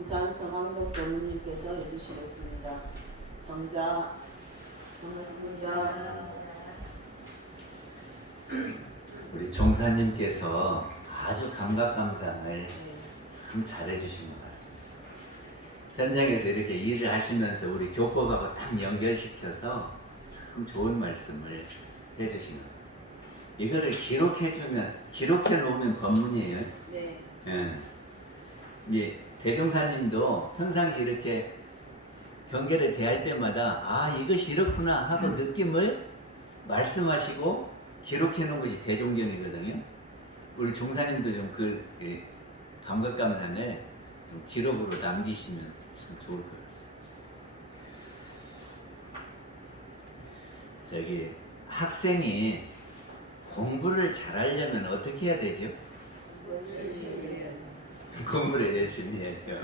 부산 성암동 도민님께서 해주시겠습니다. 정자 반갑습니다. 우리 종사님께서 아주 감각감상을 참 잘해주신 것 같습니다. 현장에서 이렇게 일을 하시면서 우리 교법하고 딱 연결시켜서 참 좋은 말씀을 해주시는 거예요. 이거를 기록해 놓으면 법문이에요. 네. 예. 이 대종사님도 평상시 이렇게 경계를 대할 때마다 아 이것이 이렇구나 하고 느낌을 말씀하시고 기록해 놓은 것이 대종경이거든요. 우리 종사님도 좀 그 감각감상을 좀 기록으로 남기시면 참 좋을 것 같습니다. 저기 학생이 공부를 잘하려면 어떻게 해야 되죠? 공부를 열심히 해야 돼요.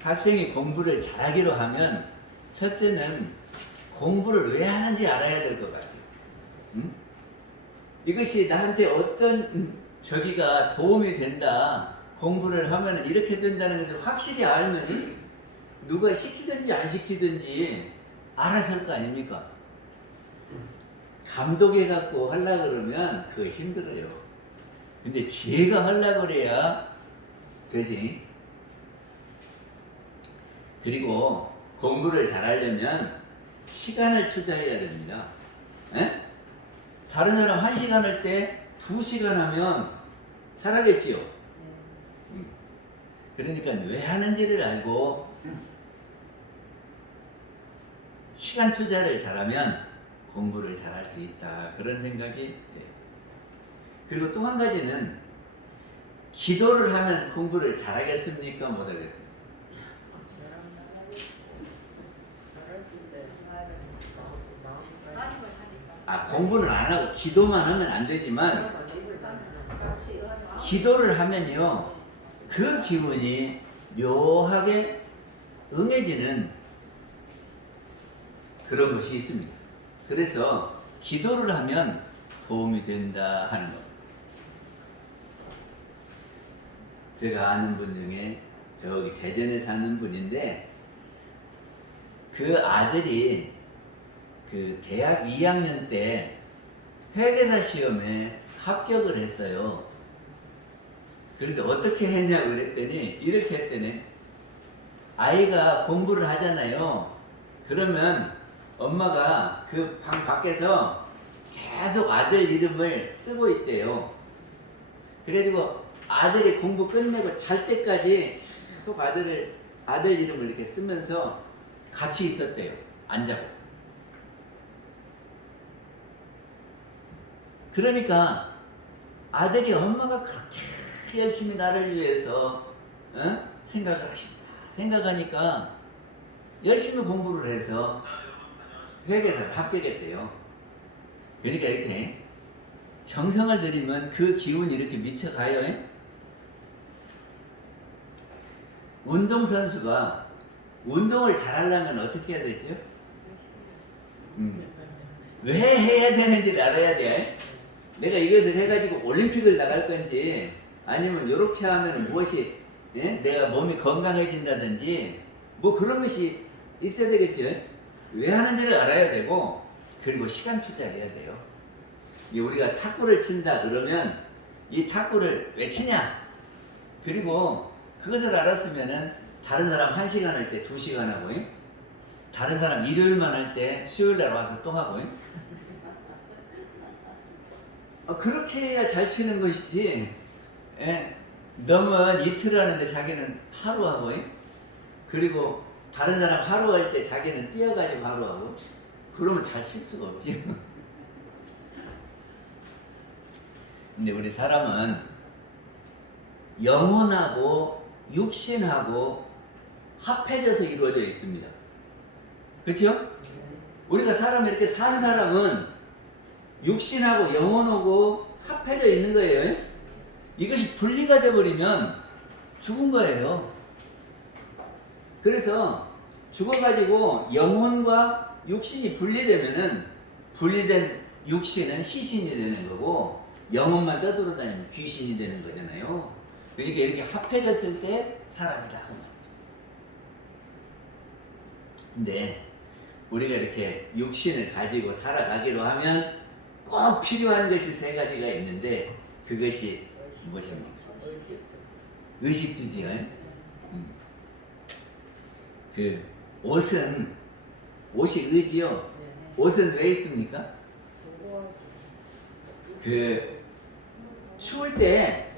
학생이 공부를 잘하기로 하면 첫째는 공부를 왜 하는지 알아야 될 것 같아요. 응? 이것이 나한테 어떤 저기가 도움이 된다. 공부를 하면 이렇게 된다는 것을 확실히 알면 누가 시키든지 안 시키든지 알아서 할 거 아닙니까? 감독해갖고 하려고 그러면 그거 힘들어요. 근데 제가 하려고 그래야 되지. 그리고 공부를 잘하려면 시간을 투자해야 됩니다. 에? 다른 사람 1시간 할 때 2시간 하면 잘하겠지요. 그러니까 왜 하는지를 알고 시간 투자를 잘하면 공부를 잘할 수 있다. 그런 생각이 돼요. 그리고 또 한 가지는 기도를 하면 공부를 잘하겠습니까? 못하겠습니까? 공부는 안 하고 기도만 하면 안 되지만 기도를 하면요 그 기운이 묘하게 응해지는 그런 것이 있습니다. 그래서 기도를 하면 도움이 된다 하는 것. 제가 아는 분 중에 저기 대전에 사는 분인데 그 아들이 그 대학 2학년 때 회계사 시험에 합격을 했어요. 그래서 어떻게 했냐고 그랬더니 이렇게 했더니 아이가 공부를 하잖아요. 그러면 엄마가 그 방 밖에서 계속 아들 이름을 쓰고 있대요. 그래가지고 아들이 공부 끝내고 잘 때까지 계속 아들 이름을 이렇게 쓰면서 같이 있었대요. 안 자고. 그러니까 아들이 엄마가 그렇게 열심히 나를 위해서 생각을 하신다 생각하니까 열심히 공부를 해서 회계사를 합격했대요. 그러니까 이렇게 정성을 들이면 그 기운이 이렇게 미쳐가요. 운동선수가 운동을 잘하려면 어떻게 해야 되죠? 왜 해야 되는지를 알아야 돼. 내가 이것을 해가지고 올림픽을 나갈 건지 아니면 이렇게 하면 무엇이 내가 몸이 건강해진다든지 뭐 그런 것이 있어야 되겠죠. 왜 하는지를 알아야 되고 그리고 시간 투자해야 돼요. 우리가 탁구를 친다 그러면 이 탁구를 왜 치냐? 그리고 그것을 알았으면은 다른 사람 1시간 할 때 2시간 하고 다른 사람 일요일만 할 때 수요일날 와서 또 하고 그렇게 해야 잘 치는 것이지. 너무 이틀 하는데 자기는 하루 하고 그리고 다른 사람 하루 할 때 자기는 뛰어가지고 하루 하고 그러면 잘 칠 수가 없지. 근데 우리 사람은 영혼하고 육신하고 합해져서 이루어져 있습니다. 그렇죠? 우리가 사람 이렇게 산 사람은 육신하고 영혼하고 합해져 있는 거예요. 이것이 분리가 돼버리면 죽은 거예요. 그래서 죽어가지고 영혼과 육신이 분리되면은 분리된 육신은 시신이 되는 거고 영혼만 떠돌아다니면 귀신이 되는 거잖아요. 그러니까 이렇게 합해졌을 때 사람이다 그 말이죠. 근데 우리가 이렇게 육신을 가지고 살아가기로 하면 꼭 필요한 것이 세 가지가 있는데 그것이 무엇입니까? 의식주지요. 그 옷이 의지요. 옷은 왜 입습니까? 그 추울 때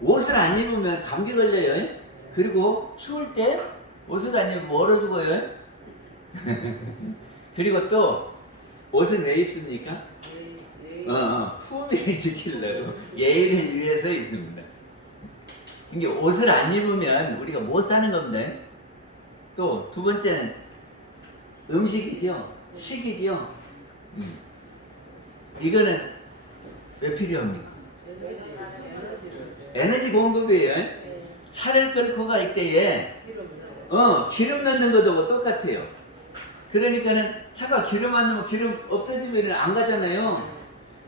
옷을 안 입으면 감기 걸려요. 그리고 추울 때 옷을 안 입으면 얼어 죽어요. 그리고 또 옷은 왜 입습니까? 품위를 지키려고 예의를 위해서 입습니다. 이게 옷을 안 입으면 우리가 못 사는 겁니다. 또 두 번째는 음식이죠. 식이죠. 이거는 왜 필요합니까? 에너지 공급이에요. 차를 끌고 갈 때에 기름 넣는 것도 똑같아요. 그러니까는 차가 기름 안 넣으면 기름 없어지면 안 가잖아요.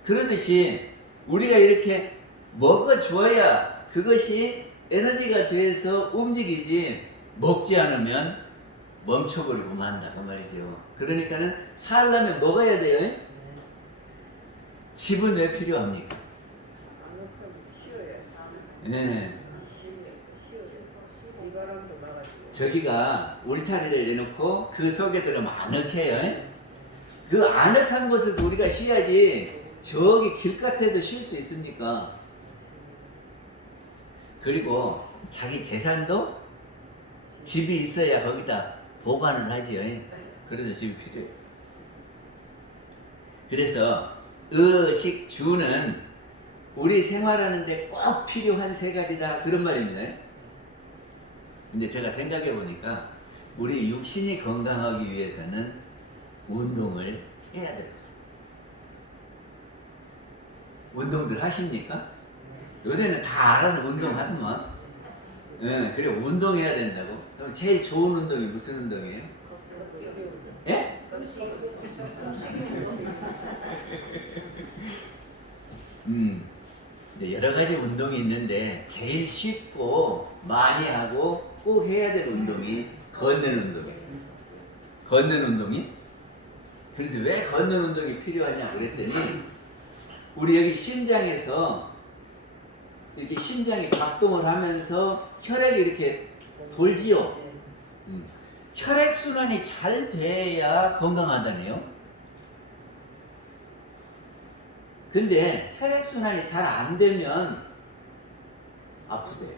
그러듯이 우리가 이렇게 먹어줘야 그것이 에너지가 돼서 움직이지 먹지 않으면 멈춰버리고 만다 그 말이죠. 그러니까는 살려면 먹어야 돼요. 집은 왜 필요합니까? 네. 저기가 울타리를 내놓고 그 속에 들어가면 아늑해요. 그 아늑한 곳에서 우리가 쉬어야지 저기 길가에도 쉴 수 있습니까? 그리고 자기 재산도 집이 있어야 거기다 보관을 하지요. 그래서 집이 필요해요. 그래서 의식주는 우리 생활하는데 꼭 필요한 세 가지다 그런 말입니다. 근데 제가 생각해 보니까 우리 육신이 건강하기 위해서는 운동을 해야 돼요. 운동들 하십니까? 요새는 다 알아서 운동하더만. 그래 운동해야 된다고. 그럼 제일 좋은 운동이 무슨 운동이에요? 예? 이제 여러 가지 운동이 있는데 제일 쉽고 많이 하고 꼭 해야 될 운동이 걷는 운동이에요. 걷는 운동이? 그래서 왜 걷는 운동이 필요하냐 그랬더니 우리 여기 심장에서 이렇게 심장이 박동을 하면서 혈액이 이렇게 돌지요. 혈액순환이 잘 돼야 건강하다네요. 근데 혈액순환이 잘 안 되면 아프대요.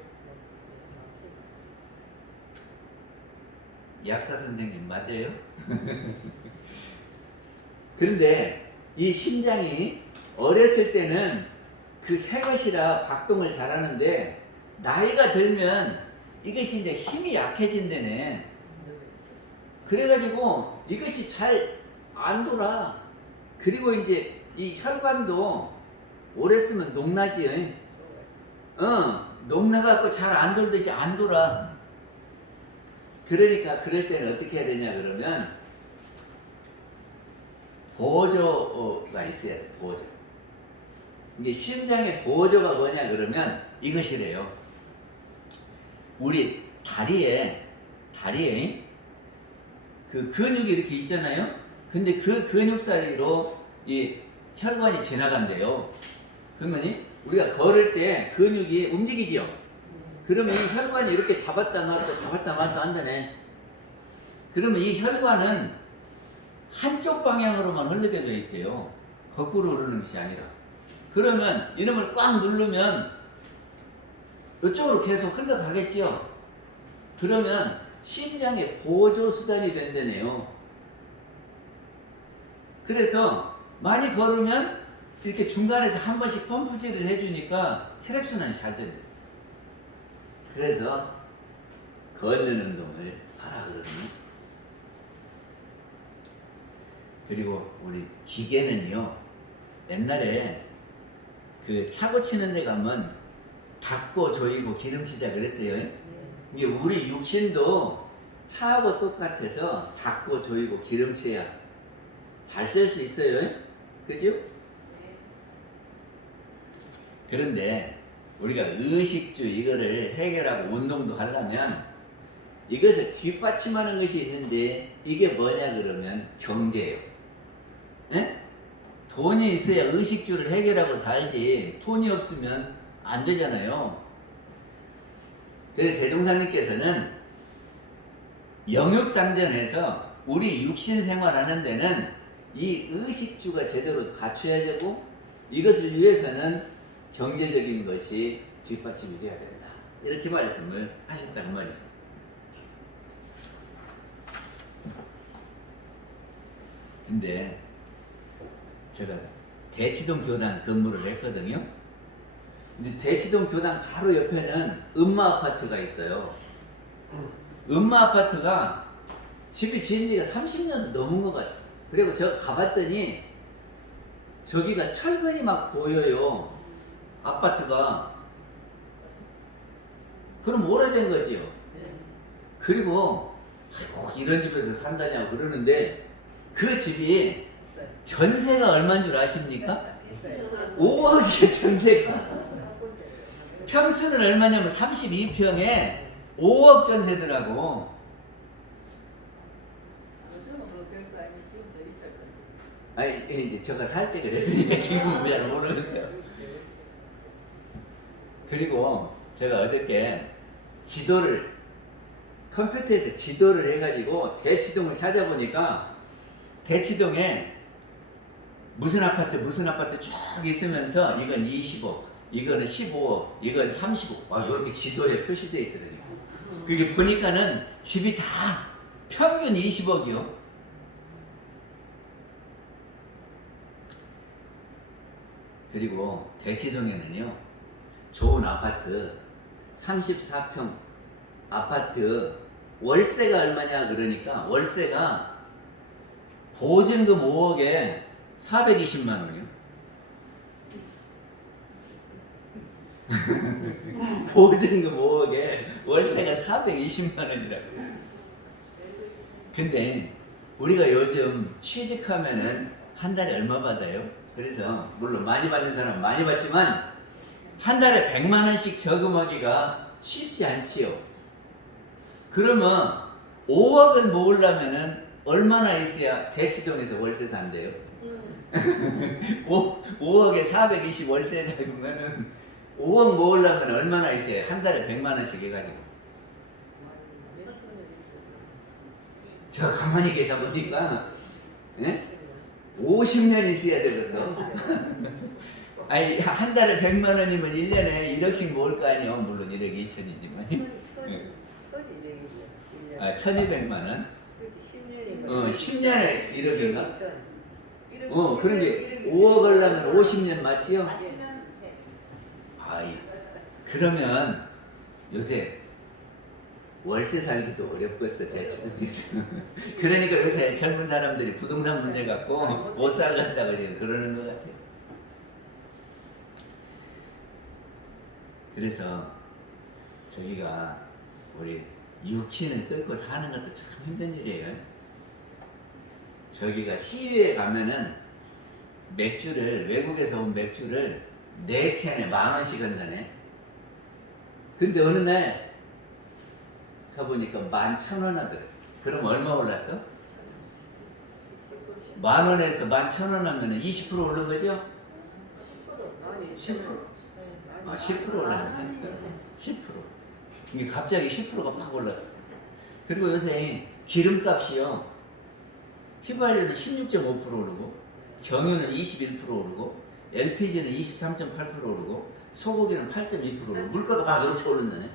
약사 선생님 맞아요? 그런데 이 심장이 어렸을 때는 그 새 것이라 박동을 잘하는데 나이가 들면 이것이 이제 힘이 약해진다네. 그래가지고 이것이 잘 안 돌아. 그리고 이제 이 혈관도 오래 쓰면 녹나지. 녹나갖고 잘 안 돌듯이 안 돌아. 그러니까 그럴 때는 어떻게 해야 되냐 그러면 보조가 있어야 돼. 보조. 이게 심장의 보조가 뭐냐 그러면 이것이래요. 우리 다리에 그 근육이 이렇게 있잖아요. 근데 그 근육 사이로 이 혈관이 지나간대요. 그러면 우리가 걸을 때 근육이 움직이죠. 그러면 이 혈관이 이렇게 잡았다 놨다 한다네. 그러면 이 혈관은 한쪽 방향으로만 흐르게 돼 있대요. 거꾸로 흐르는 것이 아니라. 그러면 이놈을 꽉 누르면 이쪽으로 계속 흘러가겠죠. 그러면 심장의 보조 수단이 된다네요. 그래서 많이 걸으면 이렇게 중간에서 한 번씩 펌프질을 해주니까 혈액순환이 잘 된대요. 그래서 걷는 운동을 하라 그러거든요. 그리고 우리 기계는요, 옛날에 그 차고 치는 데 가면 닦고 조이고 기름치자 그랬어요. 이게 우리 육신도 차하고 똑같아서 닦고 조이고 기름쳐야 잘 쓸 수 있어요. 그죠? 그런데 우리가 의식주 이거를 해결하고 운동도 하려면 이것을 뒷받침하는 것이 있는데 이게 뭐냐 그러면 경제예요. 예? 돈이 있어야 의식주를 해결하고 살지 돈이 없으면 안 되잖아요. 그래서 대종사님께서는 영육상전에서 우리 육신 생활하는 데는 이 의식주가 제대로 갖춰야 되고 이것을 위해서는 경제적인 것이 뒷받침이 돼야 된다. 이렇게 말씀을 하셨다는 말이죠. 근데 제가 대치동 교당 근무를 했거든요. 근데 대치동 교당 바로 옆에는 음마 아파트가 있어요. 음마 아파트가 집이 지은 지가 30년도 넘은 것 같아요. 그리고 제가 가봤더니 저기가 철근이 막 보여요. 아파트가. 그럼 오래된 거지요. 그리고 아이고 이런 집에서 산다냐고 그러는데 그 집이 전세가 얼마인 줄 아십니까? 5억이에요 전세가. 평수는 얼마냐면 32평에 5억 전세더라고. 아니 이제 제가 살 때 그랬으니까 지금은 잘 모르겠어요. 그리고 제가 어저께 지도를 컴퓨터에서 지도를 해가지고 대치동을 찾아보니까 대치동에 무슨 아파트 쭉 있으면서 이건 20억, 이거는 15억, 이건 30억 이렇게 지도에 표시되어 있더라고요. 그게 보니까는 집이 다 평균 20억이요. 그리고 대치동에는요 좋은 아파트 34평 아파트 월세가 얼마냐 그러니까 월세가 보증금 5억에 420만 원이요. 보증금 5억에 월세가 420만 원이라고. 근데 우리가 요즘 취직하면은 한 달에 얼마 받아요? 그래서 물론 많이 받는 사람은 많이 받지만 한 달에 100만 원씩 저금하기가 쉽지 않지요. 그러면 5억을 모으려면은 얼마나 있어야 대치동에서 월세 산대요? 5억에 420 월세 잡으면은 5억 모으려면 얼마나 있어야 한 달에 100만 원씩 해가지고. 제가 가만히 계사 보니까 예? 50년 있어야 되겠어. 아니 한 달에 100만 원이면 1년에 1억씩 모을 거 아니에요. 물론 1억 2천이지만. 1200만 원? 10년에 1억인가? 그런 게 5억 하려면 50년 맞지요? 아이, 그러면 요새 월세 살기도 어렵겠어, 대치동에서. 그러니까 요새 젊은 사람들이 부동산 문제 갖고 못 살겠다 그러는 것 같아요. 그래서 저희가 우리 육신을 끊고 사는 것도 참 힘든 일이에요. 저기가 시위에 가면은 맥주를 외국에서 온 맥주를 4캔에 10,000원씩 한다네. 근데 어느 날 가보니까 11,000원 하더래. 그럼 얼마 올랐어? 10,000원에서 11,000원 하면 20% 오른 거죠? 10%? 10% 올랐네. 10%. 이게 갑자기 10%가 팍 올랐어. 그리고 요새 기름값이요. 휘발유는 16.5% 오르고, 경유는 21% 오르고, LPG는 23.8% 오르고, 소고기는 8.2% 오르고, 물가가 막 이렇게 오른다네.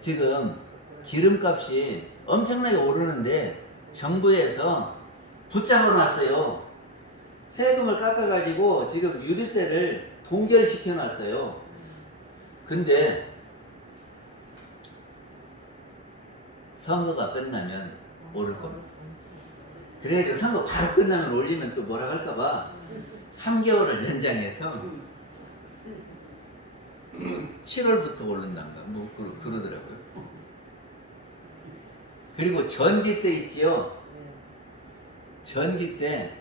지금 기름값이 엄청나게 오르는데 정부에서 붙잡아 놨어요. 세금을 깎아가지고 지금 유류세를 동결시켜 놨어요. 근데 선거가 끝나면 오를 겁니다. 그래가지고 선거 바로 끝나면 올리면 또 뭐라 할까봐 3개월을 연장해서 7월부터 오른단가 뭐 그러더라고요. 그리고 전기세 있지요. 전기세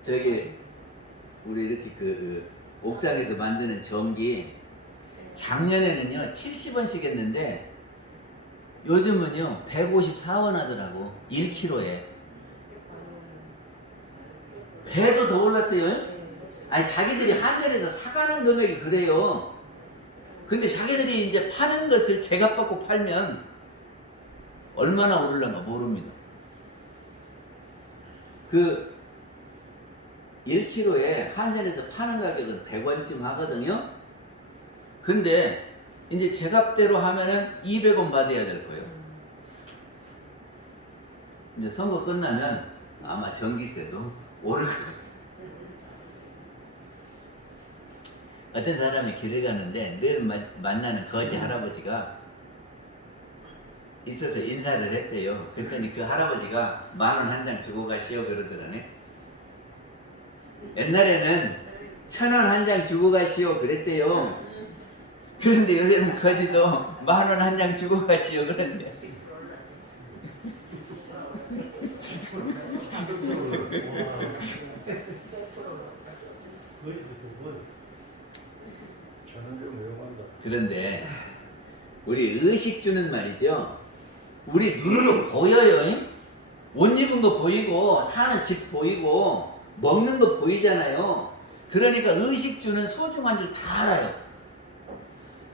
저기 우리 이렇게 옥상에서 만드는 전기 작년에는요 70원씩 했는데 요즘은요 154원 하더라고 1kg에. 배도 더 올랐어요. 아니 자기들이 한전에서 사가는 금액이 그래요. 근데 자기들이 이제 파는 것을 제값 받고 팔면 얼마나 오르려나 모릅니다. 그 1kg에 한전에서 파는 가격은 100원쯤 하거든요. 근데 이제 제값대로 하면은 200원 받아야 될 거예요. 이제 선거 끝나면 아마 전기세도 오를 것 같아요. 어떤 사람이 길을 가는데 늘 만나는 거지 할아버지가 있어서 인사를 했대요. 그랬더니 그 할아버지가 10,000원 한 장 주고 가시오 그러더라네. 옛날에는 1,000원 한 장 주고 가시오 그랬대요. 그런데 요새는 거지도 10,000원 한 장 주고 가시오 그런데. 그런데 우리 의식주는 말이죠. 우리 눈으로 보여요. 옷 입은 거 보이고 사는 집 보이고 먹는 거 보이잖아요. 그러니까 의식주는 소중한 줄 다 알아요.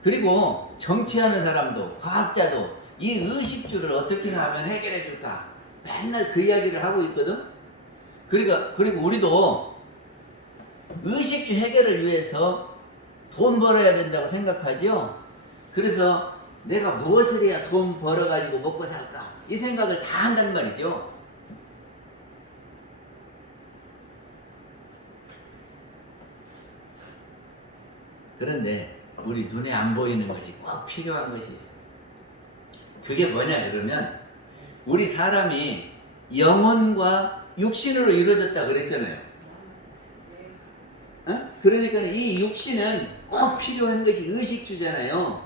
그리고 정치하는 사람도 과학자도 이 의식주를 어떻게 하면 해결해 줄까 맨날 그 이야기를 하고 있거든. 그리고 우리도 의식주 해결을 위해서 돈 벌어야 된다고 생각하지요. 그래서 내가 무엇을 해야 돈 벌어가지고 먹고 살까 이 생각을 다 한단 말이죠. 그런데 우리 눈에 안 보이는 것이 꼭 필요한 것이 있어. 그게 뭐냐 그러면 우리 사람이 영혼과 육신으로 이루어졌다 그랬잖아요. 어? 그러니까 이 육신은 꼭 필요한 것이 의식주잖아요.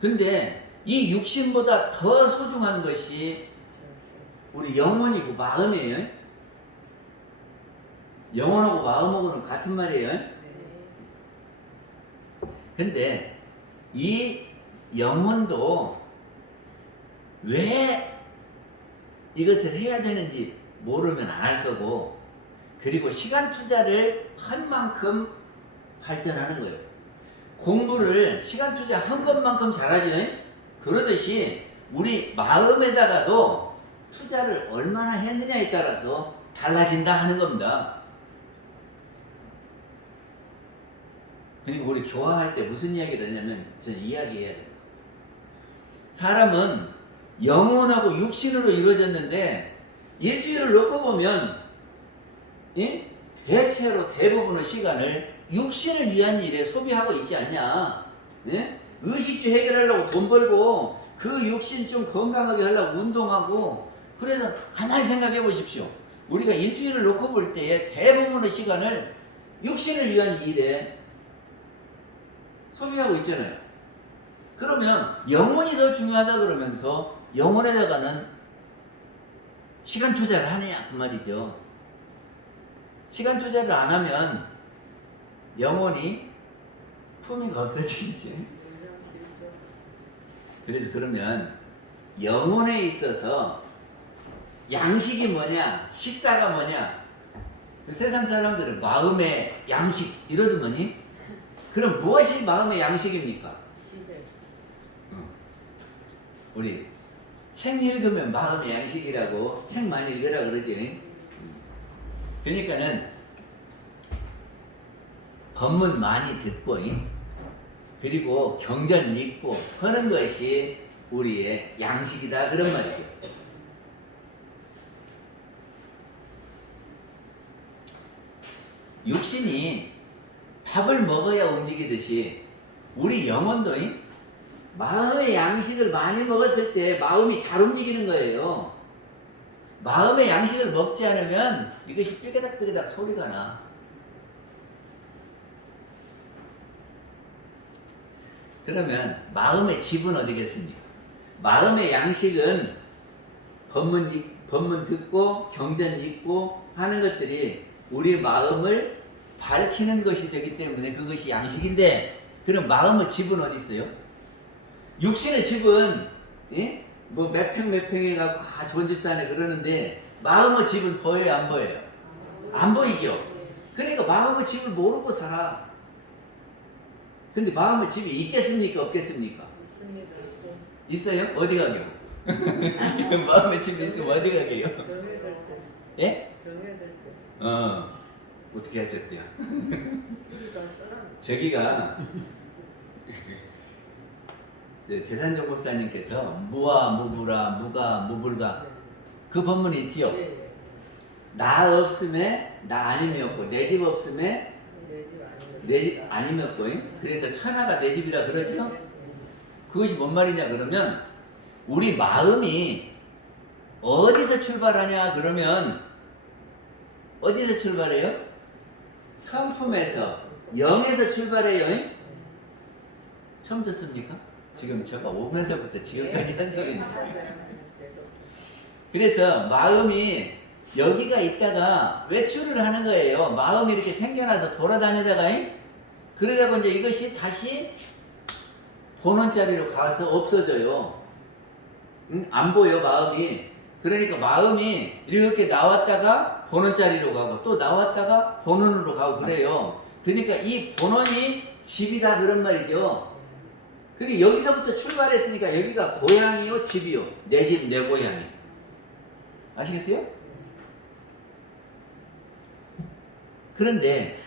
근데 이 육신보다 더 소중한 것이 우리 영혼이고 마음이에요. 영혼하고 마음하고는 같은 말이에요. 근데 이 영혼도 왜 이것을 해야 되는지 모르면 안 할 거고, 그리고 시간 투자를 한 만큼 발전하는 거예요. 공부를 시간 투자 한 것만큼 잘하죠. 그러듯이 우리 마음에다가도 투자를 얼마나 했느냐에 따라서 달라진다 하는 겁니다. 그리고 우리 교화할 때 무슨 이야기를 하냐면 저는 이야기해야 돼요. 사람은 영혼하고 육신으로 이루어졌는데 일주일을 놓고 보면 대체로 대부분의 시간을 육신을 위한 일에 소비하고 있지 않냐. 의식주 해결하려고 돈 벌고 그 육신 좀 건강하게 하려고 운동하고. 그래서 가만히 생각해 보십시오. 우리가 일주일을 놓고 볼 때에 대부분의 시간을 육신을 위한 일에 소비하고 있잖아요. 그러면 영혼이 더 중요하다 그러면서 영혼에다가는 시간 투자를 하느냐 그 말이죠. 시간 투자를 안 하면 영혼이 품위가 없어지겠지. 그래서 그러면 영혼에 있어서 양식이 뭐냐, 식사가 뭐냐. 세상 사람들은 마음의 양식 이러더니 그럼 무엇이 마음의 양식입니까? 우리 책 읽으면 마음의 양식이라고 책 많이 읽으라 그러지. 그러니까는 법문 많이 듣고 그리고 경전 읽고 하는 것이 우리의 양식이다 그런 말이죠. 육신이 밥을 먹어야 움직이듯이 우리 영혼도 마음의 양식을 많이 먹었을 때 마음이 잘 움직이는 거예요. 마음의 양식을 먹지 않으면 이것이 삐그닥삐그닥 소리가 나. 그러면 마음의 집은 어디겠습니까? 마음의 양식은 법문 듣고 경전 읽고 하는 것들이 우리 마음을 밝히는 것이 되기 때문에 그것이 양식인데, 그럼 마음의 집은 어디 있어요? 육신의 집은 예? 뭐 몇 평 몇 평 해갖고 좋은 집 사네 그러는데, 마음의 집은 보여요 안 보여요? 안 보이죠? 그러니까 마음의 집을 모르고 살아. 근데 마음의 집이 있겠습니까 없겠습니까? 있어요? 어디 가게요? 마음의 집이 있으면 어디 가게요? 예? 어떻게 하셨대요? 저기가 대산정 목사님께서 무와 무부라 무가 무불가 그 본문이 있지요? 나 없음에 나 아님이 없고 내 집 없음에 내 집 아님이 없고, 그래서 천하가 내 집이라 그러죠? 그것이 뭔 말이냐 그러면, 우리 마음이 어디서 출발하냐 그러면, 어디서 출발해요? 성품에서, 영에서 출발해요. 처음 듣습니까? 지금 제가 오면서부터 지금까지 한 소리입니다. 그래서 마음이 여기가 있다가 외출을 하는 거예요. 마음이 이렇게 생겨나서 돌아다니다가, 그러다가 이제 이것이 다시 본원자리로 가서 없어져요. 안 보여 마음이. 그러니까 마음이 이렇게 나왔다가 본원자리로 가고 또 나왔다가 본원으로 가고 그래요. 그러니까 이 본원이 집이다 그런 말이죠. 그리고 여기서부터 출발했으니까 여기가 고향이요 집이요. 내 집 내 고향이. 아시겠어요? 그런데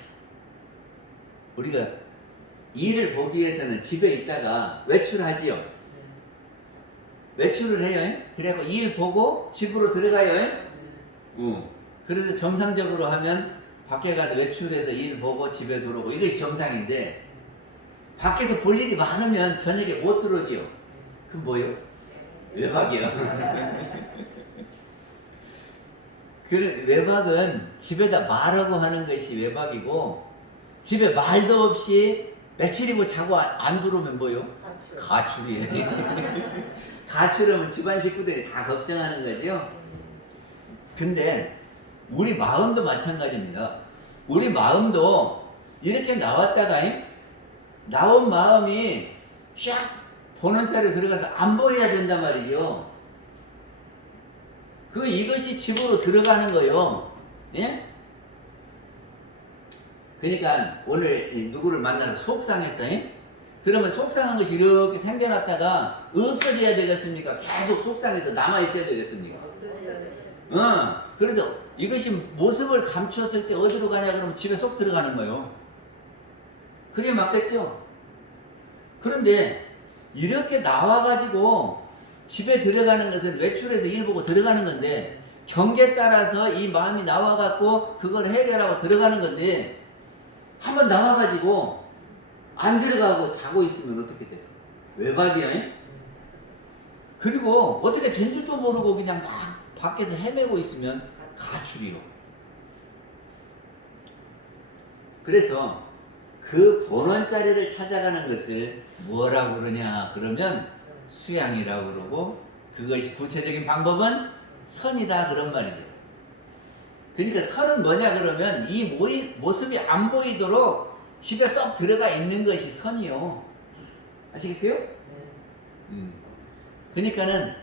우리가 일을 보기 위해서는 집에 있다가 외출하지요. 외출을 해요. 그래서 일 보고 집으로 들어가요. 그래서 정상적으로 하면 밖에 가서 외출해서 일 보고 집에 들어오고 이것이 정상인데, 밖에서 볼 일이 많으면 저녁에 못 들어오지요. 그럼 뭐요? 외박이요. 그 외박은 집에다 말하고 하는 것이 외박이고, 집에 말도 없이 며칠이고 자고 안 들어오면 뭐요? 가출이에요. 가출하면 집안 식구들이 다 걱정하는 거죠. 근데 우리 마음도 마찬가지입니다. 우리 마음도 이렇게 나왔다가 나온 마음이 샥 보는 자리에 들어가서 안 보여야 된단 말이죠. 이것이 집으로 들어가는 거예요. 예? 그러니까 오늘 누구를 만나서 속상했어. 그러면 속상한 것이 이렇게 생겨났다가 없어져야 되겠습니까? 계속 속상해서 남아있어야 되겠습니까? 그래서 이것이 모습을 감추었을 때 어디로 가냐 그러면 집에 쏙 들어가는 거예요. 그게 맞겠죠? 그런데 이렇게 나와가지고 집에 들어가는 것은 외출해서 일 보고 들어가는 건데, 경계에 따라서 이 마음이 나와갖고 그걸 해결하고 들어가는 건데, 한번 나와가지고 안 들어가고 자고 있으면 어떻게 돼요? 외박이야. 그리고 어떻게 된 줄도 모르고 그냥 막 밖에서 헤매고 있으면 가출이요. 그래서 그 본원자리를 찾아가는 것을 뭐라고 그러냐 그러면 수양이라고 그러고, 그것이 구체적인 방법은 선이다 그런 말이죠. 그러니까 선은 뭐냐 그러면 이 모습이 안 보이도록 집에 쏙 들어가 있는 것이 선이요. 아시겠어요? 그러니까는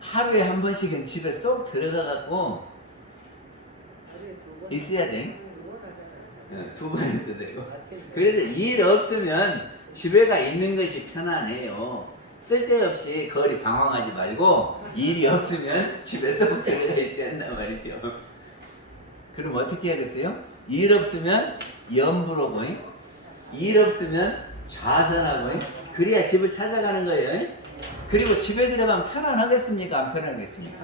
하루에 한 번씩은 집에 쏙 들어가 갖고 있어야 돼. 두 번도 되고. 그래도 일 없으면 집에가 있는 것이 편안해요. 쓸데없이 거리 방황하지 말고 일이 없으면 집에 쏙 들어가 있어야 한단 말이죠. 그럼 어떻게 하겠어요? 일 없으면 염불하고, 일 없으면 좌선하고, 그래야 집을 찾아가는 거예요. 그리고 집에 들어가면 편안하겠습니까? 안 편안하겠습니까?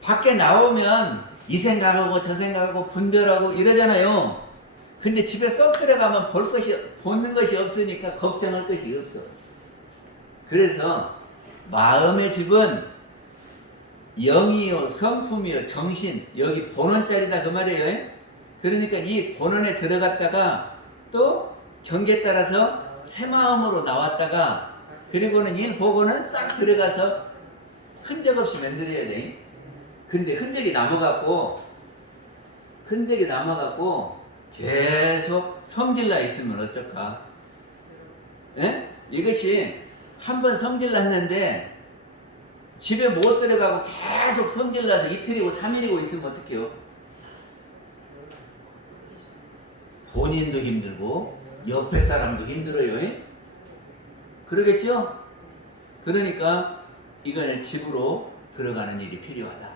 밖에 나오면 이 생각하고 저 생각하고 분별하고 이러잖아요. 근데 집에 쏙 들어가면 보는 것이 없으니까 걱정할 것이 없어. 그래서 마음의 집은 영이요, 성품이요, 정신, 여기 본원자리다 그 말이에요. 그러니까 이 본원에 들어갔다가 또 경계에 따라서 새 마음으로 나왔다가, 그리고는 일 보고는 싹 들어가서 흔적 없이 만들어야 돼. 근데 흔적이 남아갖고 흔적이 남아갖고 계속 성질나 있으면 어쩔까? 예? 이것이 한번 성질났는데 집에 못 들어가고 계속 성질나서 이틀이고 3일이고 있으면 어떡해요? 본인도 힘들고 옆에 사람도 힘들어요. 예? 그러겠죠? 그러니까 이걸 집으로 들어가는 일이 필요하다.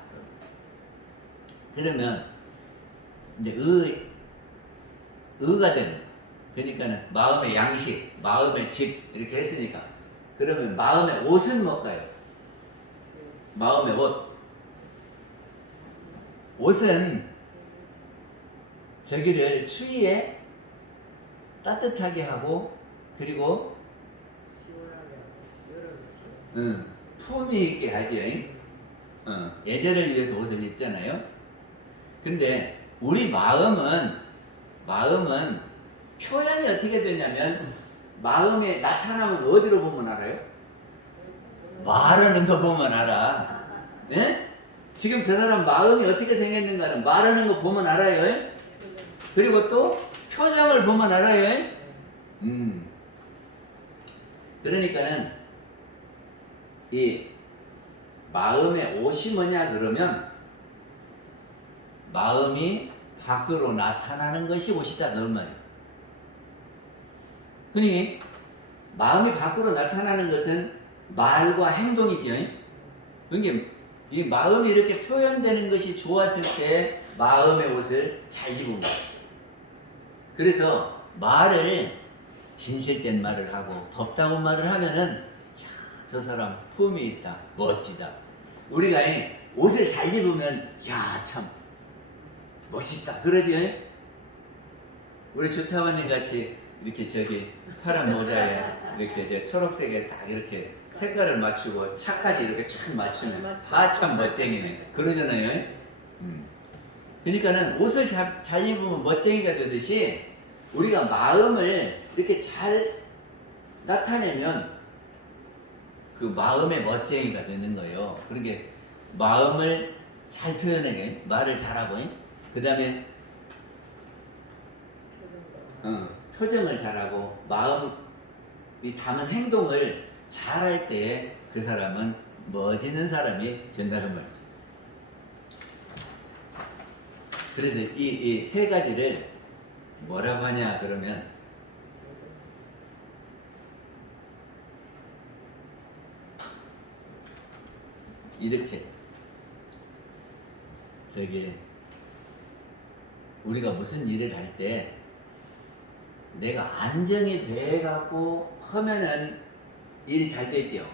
그러면 이제 의가 되는, 그러니까는 마음의 양식, 마음의 집 이렇게 했으니까, 그러면 마음의 옷은 뭘까요? 마음의 옷. 옷은 저기를 추위에 따뜻하게 하고, 그리고 품위 있게 하지. 예절을 위해서 옷을 입잖아요. 근데 우리 마음은 표현이 어떻게 되냐면, 마음에 나타나면 어디로 보면 알아요? 말하는 거 보면 알아. 예? 지금 저 사람 마음이 어떻게 생겼는가는 말하는 거 보면 알아요. 예? 그리고 또 표정을 보면 알아요. 예? 그러니까는 이 마음의 옷이 뭐냐 그러면, 마음이 밖으로 나타나는 것이 옷이다 그런 말이에요. 그러니 마음이 밖으로 나타나는 것은 말과 행동이죠. 그러니까 이 마음이 이렇게 표현되는 것이 좋았을 때 마음의 옷을 잘 입은 거예요. 그래서 말을 진실된 말을 하고 덥다고 말을 하면은, 야, 저 사람 품이 있다, 멋지다. 우리가 옷을 잘 입으면, 야, 참 멋있다 그러지. 우리 조타원님 같이 이렇게 저기 파란 모자에 이렇게 저 초록색에 딱 이렇게 색깔을 맞추고 차까지 이렇게 촥 맞추면 참 멋쟁이네 그러잖아요. 그러니까는 옷을 잘 입으면 멋쟁이가 되듯이, 우리가 마음을 이렇게 잘 나타내면 그 마음의 멋쟁이가 되는 거예요. 그러니까 마음을 잘 표현해, 말을 잘하고, 그 다음에 표정을 잘하고 마음이 담은 행동을 잘할 때 그 사람은 멋있는 사람이 된다는 말이죠. 그래서 이 세 가지를 뭐라고 하냐 그러면, 이렇게 저기 우리가 무슨 일을 할 때 내가 안정이 돼 갖고 하면은 일이 잘 되죠.